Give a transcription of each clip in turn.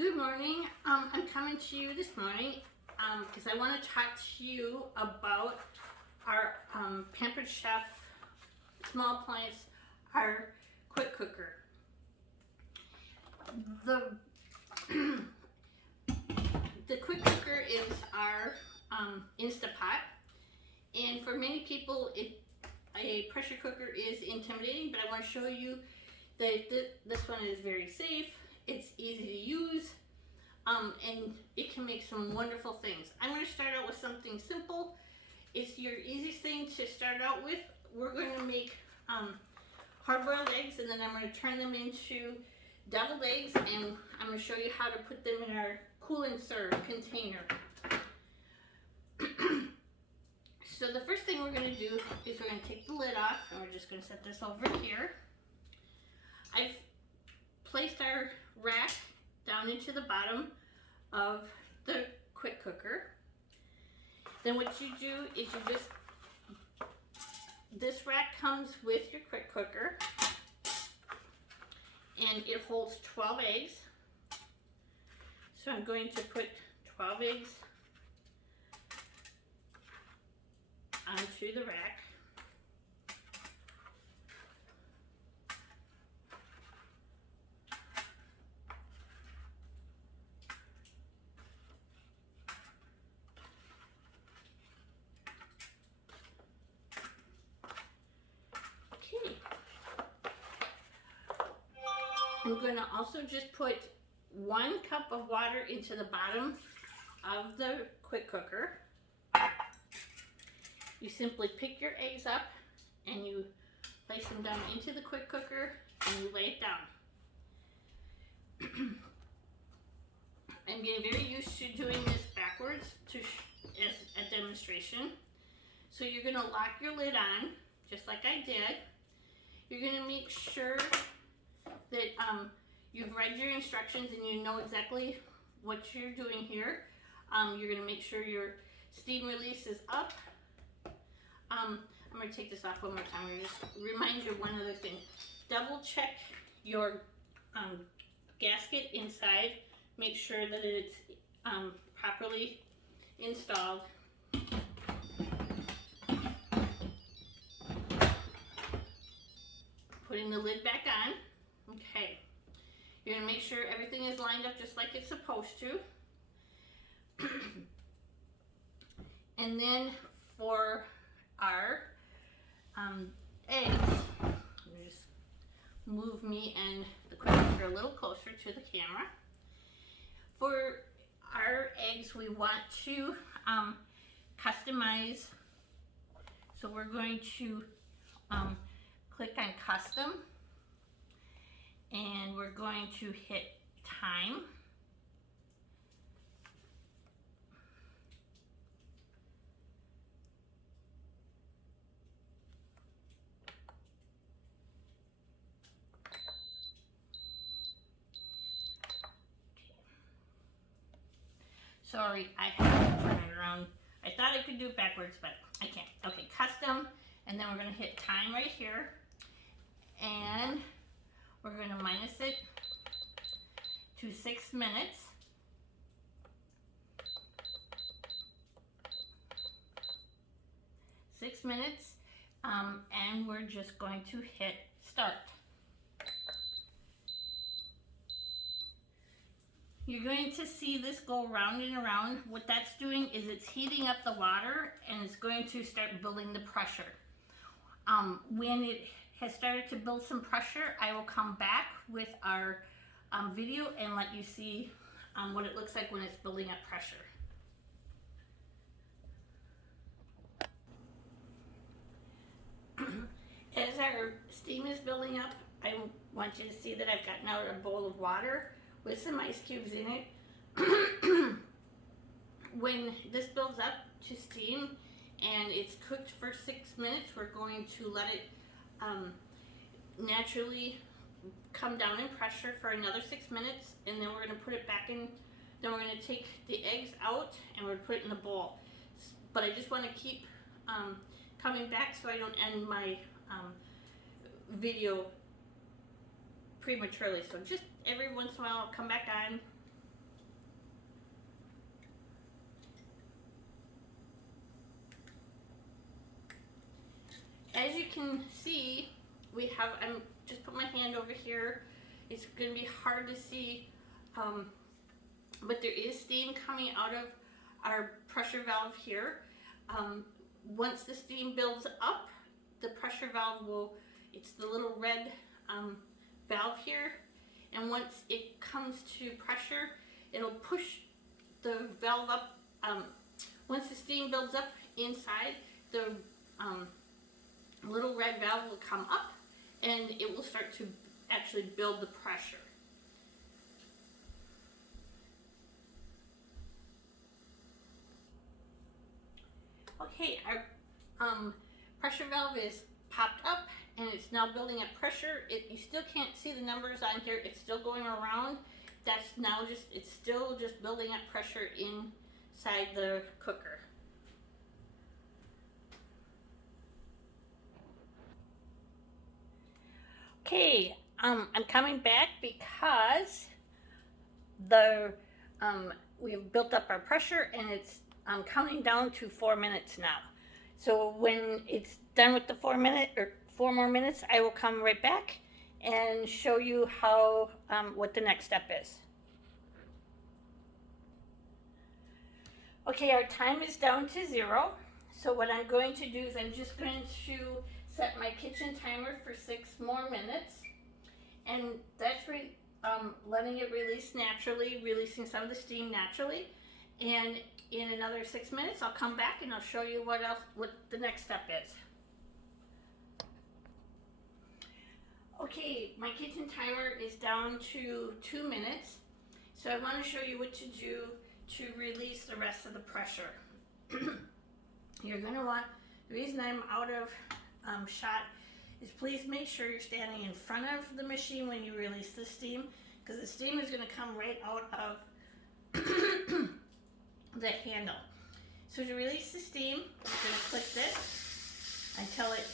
Good morning. I'm coming to you this morning because I want to talk to you about our Pampered Chef small appliance, our quick cooker. The quick cooker is our Instapot, and for many people, a pressure cooker is intimidating. But I want to show you that this one is very safe. It's easy to use, and it can make some wonderful things. I'm going to start out with something simple. It's your easiest thing to start out with. We're going to make hard-boiled eggs, and then I'm going to turn them into deviled eggs, and I'm going to show you how to put them in our cool and serve container. So the first thing we're going to do is we're going to take the lid off, and we're just going to set this over here. I've placed our rack down into the bottom of the quick cooker. Then what you do is this rack comes with your quick cooker, and it holds 12 eggs. So I'm going to put 12 eggs onto the rack. I'm going to also just put 1 cup of water into the bottom of the quick cooker. You simply pick your eggs up and you place them down into the quick cooker and you lay it down. I'm getting very used to doing this backwards as a demonstration. So you're going to lock your lid on, just like I did. You're going to make sure that you've read your instructions and you know exactly what you're doing here. You're going to make sure your steam release is up. I'm going to take this off one more time. I'm going to just remind you of one other thing. Double check your gasket inside. Make sure that it's properly installed. Putting the lid back on. Okay, you're going to make sure everything is lined up just like it's supposed to. And then for our eggs, I'm going to just move me and the quick cooker a little closer to the camera. For our eggs, we want to customize. So we're going to click on custom. And we're going to hit time. Sorry, I have to turn it around. I thought I could do it backwards, but I can't. Okay, custom, and then we're going to hit time right here. And we're going to minus it to 6 minutes. And we're just going to hit start. You're going to see this go round and around. What that's doing is it's heating up the water and it's going to start building the pressure. When it has started to build some pressure, I will come back with our video and let you see what it looks like when it's building up pressure. As our steam is building up, I want you to see that I've gotten out a bowl of water with some ice cubes in it. When this builds up to steam and it's cooked for 6 minutes, we're going to let it naturally come down in pressure for another 6 minutes, and then we're going to put it back in. Then we're going to take the eggs out and we're going to put it in the bowl. But I just want to keep coming back so I don't end my video prematurely. So just every once in a while I'll come back on can see, I'm just put my hand over here. It's going to be hard to see, but there is steam coming out of our pressure valve here. Once the steam builds up, the pressure valve it's the little red valve here, and once it comes to pressure, it'll push the valve up. Once the steam builds up inside, the little red valve will come up and it will start to actually build the pressure. Okay, our pressure valve is popped up and it's now building up pressure. You still can't see the numbers on here. It's still going around. That's now it's still just building up pressure inside the cooker. Okay, I'm coming back because we've built up our pressure and it's counting down to 4 minutes now. So when it's done with the 4 more minutes, I will come right back and show you how what the next step is. Okay, our time is down to 0. So what I'm going to do is I'm just going to set my kitchen timer for 6 more minutes, and that's letting it release naturally, releasing some of the steam naturally. And in another 6 minutes, I'll come back and I'll show you what the next step is. Okay, my kitchen timer is down to 2 minutes, so I want to show you what to do to release the rest of the pressure. You're going to want, the reason I'm out of shot is please make sure you're standing in front of the machine when you release the steam, because the steam is going to come right out of the handle. So to release the steam, you're going to click this until it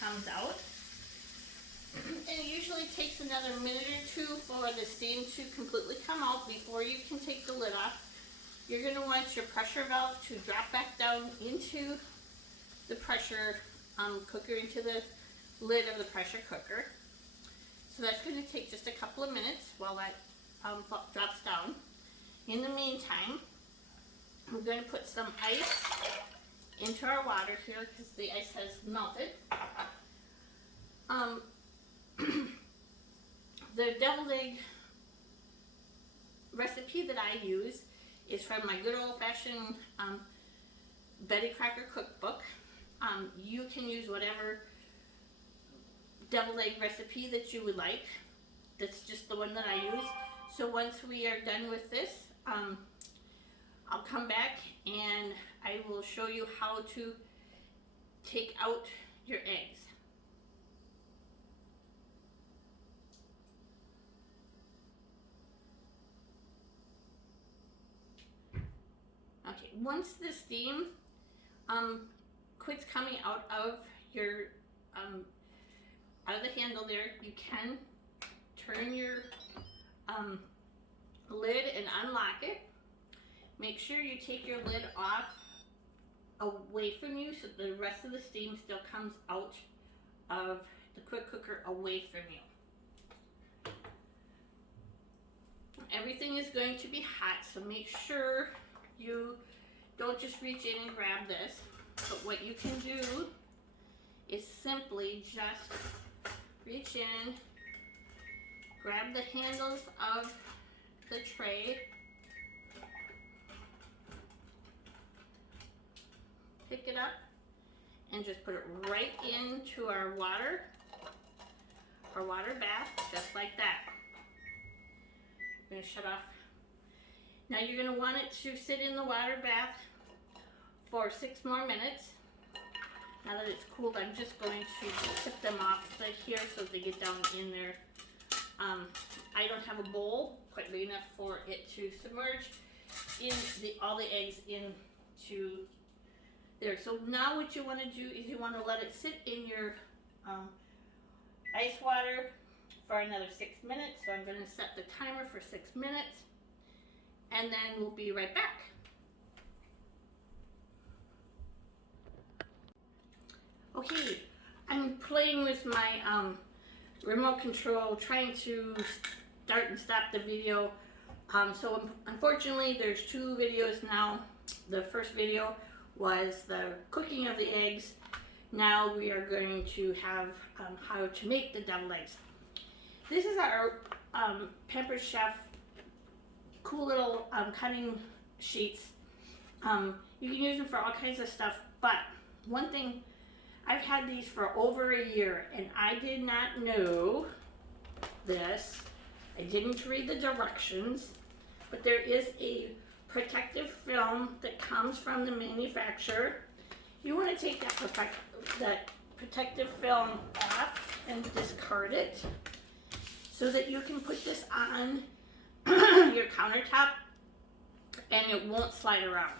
comes out. And it usually takes another minute or 2 for the steam to completely come out before you can take the lid off. You're going to want your pressure valve to drop back down into the pressure cooker, into the lid of the pressure cooker. So that's going to take just a couple of minutes while that drops down. In the meantime, we're going to put some ice into our water here because the ice has melted. The deviled egg recipe that I use is from my good old-fashioned Betty Crocker cookbook. You can use whatever deviled egg recipe that you would like. That's just the one that I use. So once we are done with this, I'll come back and I will show you how to take out your eggs. Okay, once the steam quits coming out of your out of the handle there, you can turn your lid and unlock it. Make sure you take your lid off away from you so the rest of the steam still comes out of the quick cooker away from you. Everything is going to be hot, so make sure you don't just reach in and grab this, but what you can do is simply just reach in, grab the handles of the tray, pick it up, and just put it right into our water bath, just like that. I'm going to shut off. Now you're going to want it to sit in the water bath for 6 more minutes. Now that it's cooled, I'm just going to tip them off right here so they get down in there. I don't have a bowl quite big enough for it to submerge all the eggs into there. So now what you want to do is you want to let it sit in your ice water for another 6 minutes. So I'm going to set the timer for 6 minutes, and then we'll be right back. Okay, I'm playing with my remote control, trying to start and stop the video. So unfortunately, there's two videos now. The first video was the cooking of the eggs. Now we are going to have how to make the deviled eggs. This is our Pampered Chef cool little cutting sheets. You can use them for all kinds of stuff, but one thing, I've had these for over a year and I did not know this. I didn't read the directions, but there is a protective film that comes from the manufacturer. You want to take that protective film off and discard it so that you can put this on your countertop and it won't slide around.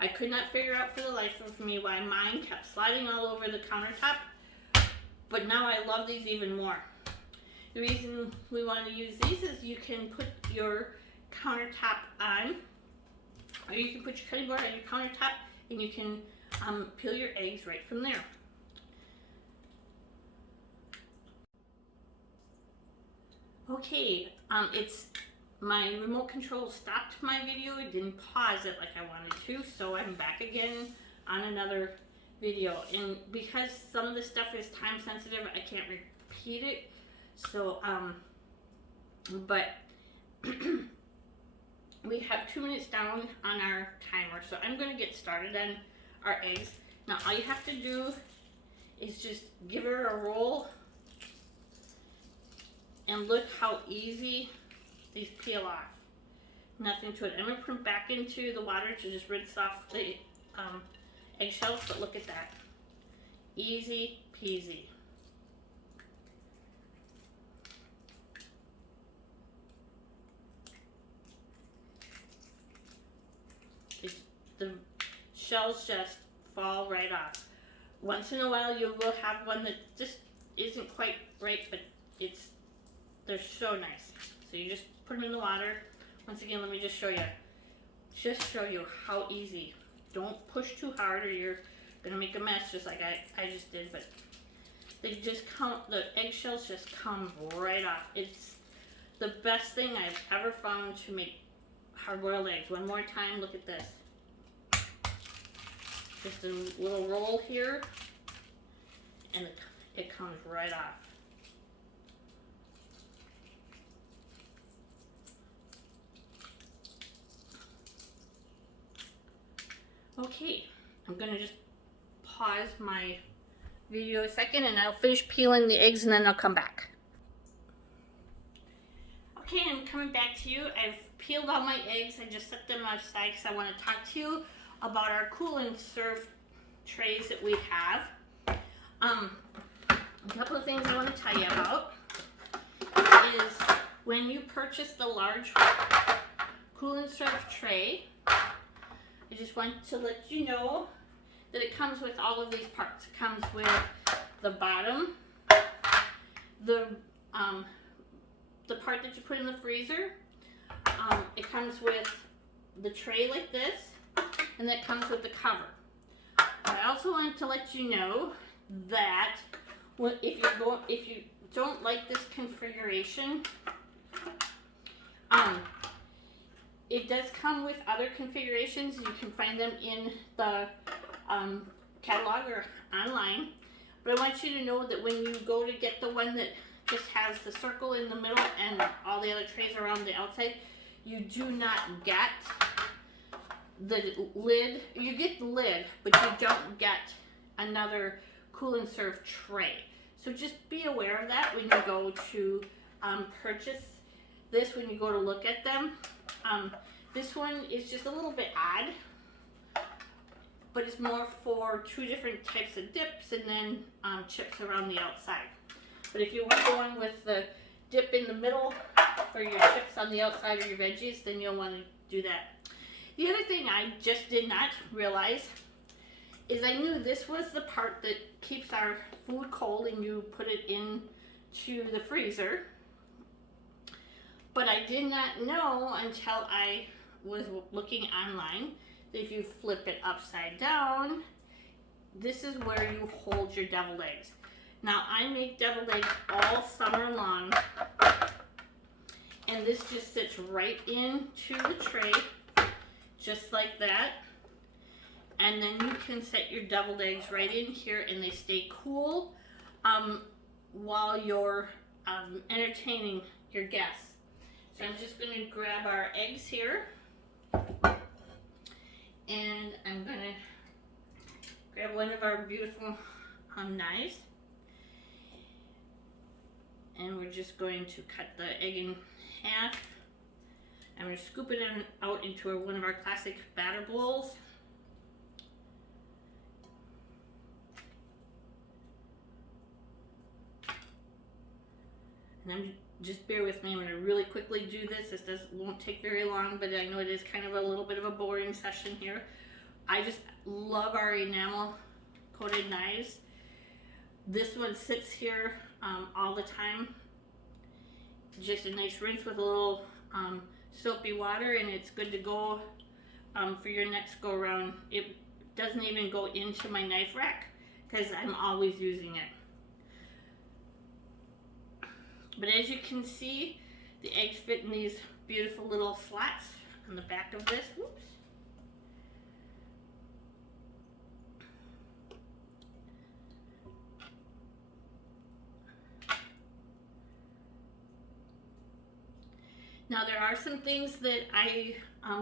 I could not figure out for the life of me why mine kept sliding all over the countertop, but now I love these even more. The reason we want to use these is you can put your countertop on, or you can put your cutting board on your countertop and you can peel your eggs right from there. Okay, it's my remote control stopped my video. It didn't pause it like I wanted to, so I'm back again on another video. And because some of the stuff is time sensitive, I can't repeat it. So, but we have 2 minutes down on our timer, so I'm gonna get started on our eggs. Now, all you have to do is just give her a roll, and look how easy these peel off. Nothing to it. I'm gonna put them back into the water to just rinse off the eggshells, but look at that. Easy peasy. The shells just fall right off. Once in a while you will have one that just isn't quite right, but they're so nice. So you just put them in the water. Once again, let me just show you. Just show you how easy. Don't push too hard or you're gonna make a mess just like I just did, but they just come, the eggshells just come right off. It's the best thing I've ever found to make hard-boiled eggs. One more time, look at this. Just a little roll here, and it comes right off. Okay, I'm gonna just pause my video a second and I'll finish peeling the eggs and then I'll come back. Okay, I'm coming back to you. I've peeled all my eggs. I just set them aside because I want to talk to you about our cool and serve trays that we have. A couple of things I want to tell you about is when you purchase the large cool and serve tray, I just want to let you know that it comes with all of these parts. It comes with the bottom, the part that you put in the freezer. It comes with the tray like this, and that comes with the cover. I also wanted to let you know that if you don't like this configuration, it does come with other configurations. You can find them in the catalog or online. But I want you to know that when you go to get the one that just has the circle in the middle and all the other trays around the outside, you do not get the lid. You get the lid, but you don't get another cool and serve tray. So just be aware of that when you go to purchase this, when you go to look at them. This one is just a little bit odd, but it's more for 2 different types of dips and then chips around the outside. But if you want going with the dip in the middle for your chips on the outside or your veggies, then you'll want to do that. The other thing I just did not realize is I knew this was the part that keeps our food cold and you put it into the freezer. But I did not know until I was looking online that if you flip it upside down, this is where you hold your deviled eggs. Now I make deviled eggs all summer long, and this just sits right into the tray, just like that. And then you can set your deviled eggs right in here, and they stay cool while you're entertaining your guests. So I'm just going to grab our eggs here, and I'm going to grab one of our beautiful knives, and we're just going to cut the egg in half. I'm going to scoop it out into one of our classic batter bowls. And just bear with me, I'm going to really quickly do this. This won't take very long, but I know it is kind of a little bit of a boring session here. I just love our enamel coated knives. This one sits here all the time. Just a nice rinse with a little soapy water, and it's good to go for your next go around. It doesn't even go into my knife rack because I'm always using it. But as you can see, the eggs fit in these beautiful little slots on the back of this. Whoops. Now there are some things that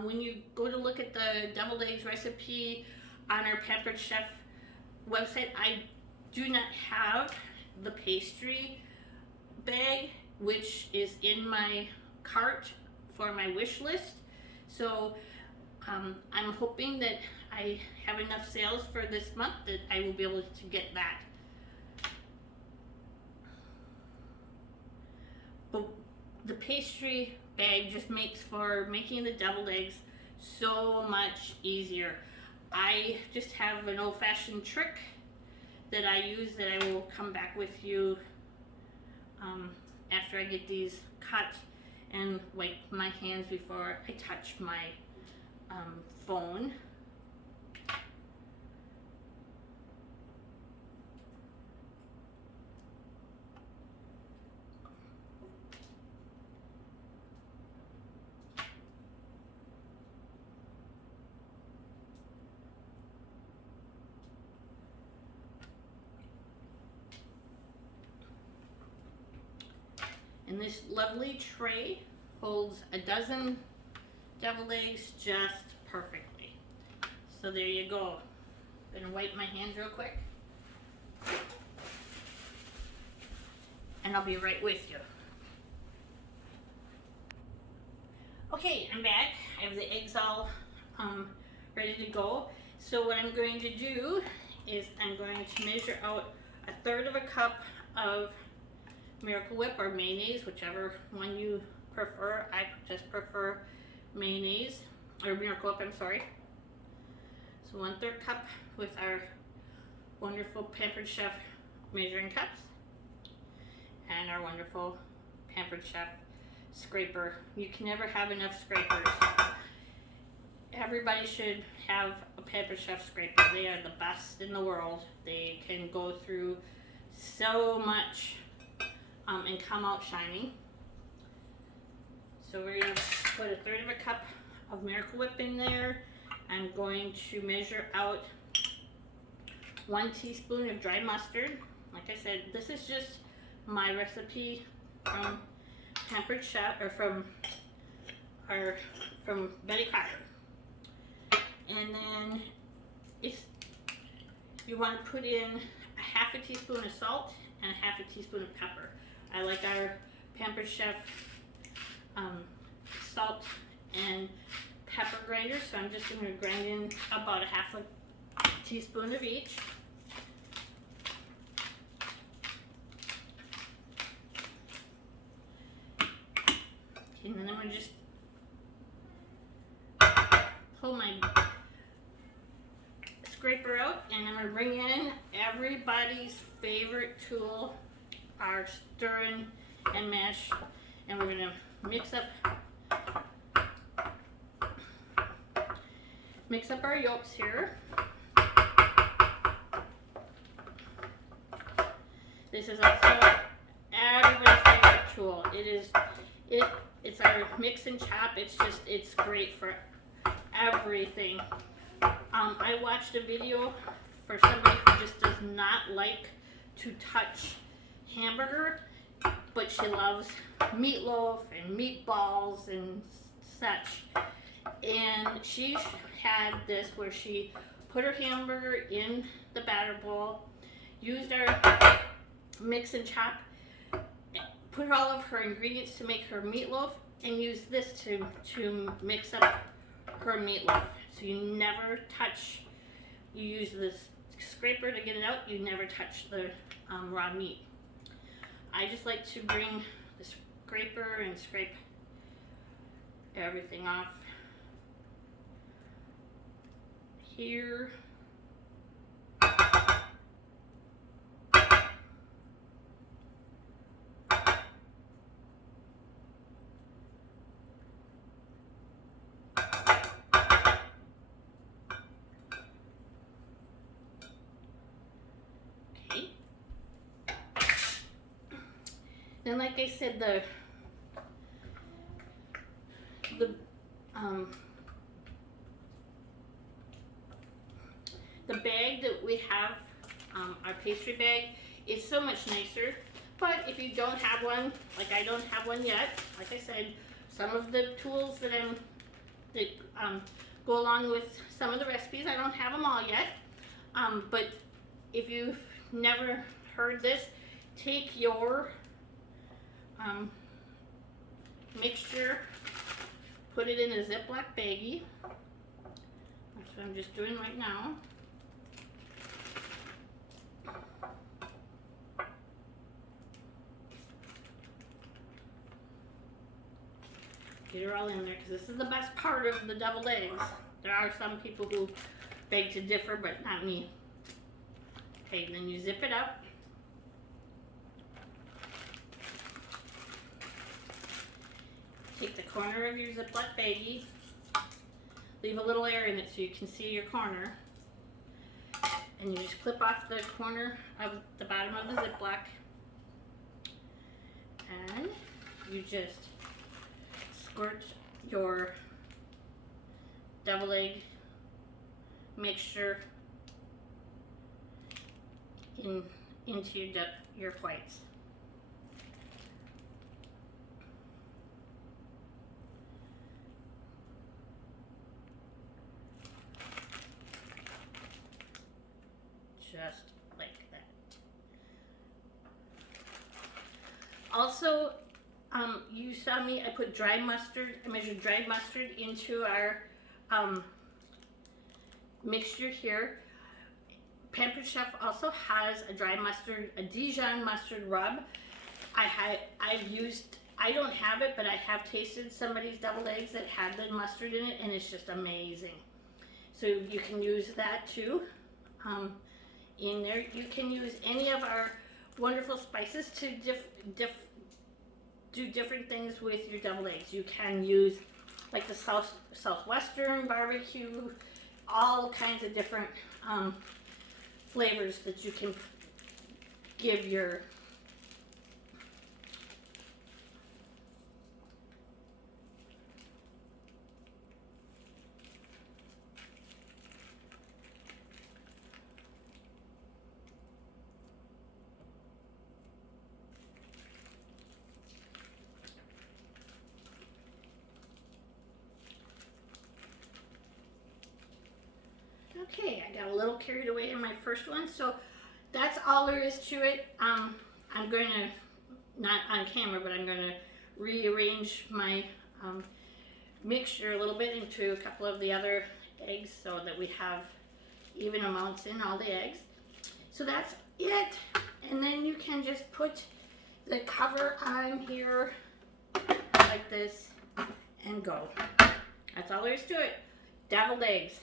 when you go to look at the deviled eggs recipe on our Pampered Chef website, I do not have the pastry bag, which is in my cart for my wish list. So I'm hoping that I have enough sales for this month that I will be able to get that. But the pastry bag just makes for making the deviled eggs so much easier. I just have an old-fashioned trick that I use that I will come back with you after I get these cut and wipe my hands before I touch my phone. And this lovely tray holds a dozen deviled eggs just perfectly. So there you go. I'm gonna wipe my hands real quick. And I'll be right with you. Okay, I'm back. I have the eggs all ready to go. So what I'm going to do is I'm going to measure out 1/3 of a cup of Miracle Whip or mayonnaise, whichever one you prefer. I just prefer mayonnaise, or Miracle Whip, I'm sorry. So 1/3 cup with our wonderful Pampered Chef measuring cups and our wonderful Pampered Chef scraper. You can never have enough scrapers. Everybody should have a Pampered Chef scraper. They are the best in the world. They can go through so much and come out shiny. So we're going to put 1/3 of a cup of Miracle Whip in there. I'm going to measure out 1 teaspoon of dry mustard. Like I said, this is just my recipe from Pampered Chef, or from Betty Crocker. And then you want to put in 1/2 teaspoon of salt and 1/2 teaspoon of pepper. I like our Pampered Chef salt and pepper grinder, so I'm just going to grind in about 1/2 teaspoon of each. And then I'm going to just pull my scraper out, and I'm going to bring in everybody's favorite tool, our stirring and mash, and we're going to mix up our yolks here. this is also everybody's favorite tool. It's our mix and chop. It's great for everything. I watched a video for somebody who just does not like to touch hamburger, but she loves meatloaf and meatballs and such. And she had this where she put her hamburger in the batter bowl, used our mix and chop, put all of her ingredients to make her meatloaf, and used this to mix up her meatloaf. So you never touch, you use this scraper to get it out, you never touch the raw meat. I just like to bring the scraper and scrape everything off here. Then, like I said, the bag that we have, our pastry bag, is so much nicer. But if you don't have one, like I don't have one yet, like I said, some of the tools that go along with some of the recipes, I don't have them all yet. But if you've never heard this, take your mixture, put it in a Ziploc baggie. That's what I'm just doing right now. Get her all in there, because this is the best part of the deviled eggs. There are some people who beg to differ, but not me. Okay, then you zip it up. Take the corner of your Ziploc baggie, leave a little air in it so you can see your corner, and you just clip off the corner of the bottom of the Ziploc, and you just squirt your deviled egg mixture into your whites. Just like that. Also, you saw me, I put dry mustard, I measured dry mustard into our mixture here. Pampered Chef also has a dry mustard, a Dijon mustard rub. I don't have it, but I have tasted somebody's deviled eggs that had the mustard in it, and it's just amazing. So you can use that too. In there, you can use any of our wonderful spices to do different things with your deviled eggs. You can use like the southwestern barbecue, all kinds of different flavors that you can give your Okay, I got a little carried away in my first one, so that's all there is to it. I'm going to, not on camera, but I'm going to rearrange my mixture a little bit into a couple of the other eggs so that we have even amounts in all the eggs. So that's it, and then you can just put the cover on here like this and go. That's all there is to it. Deviled eggs.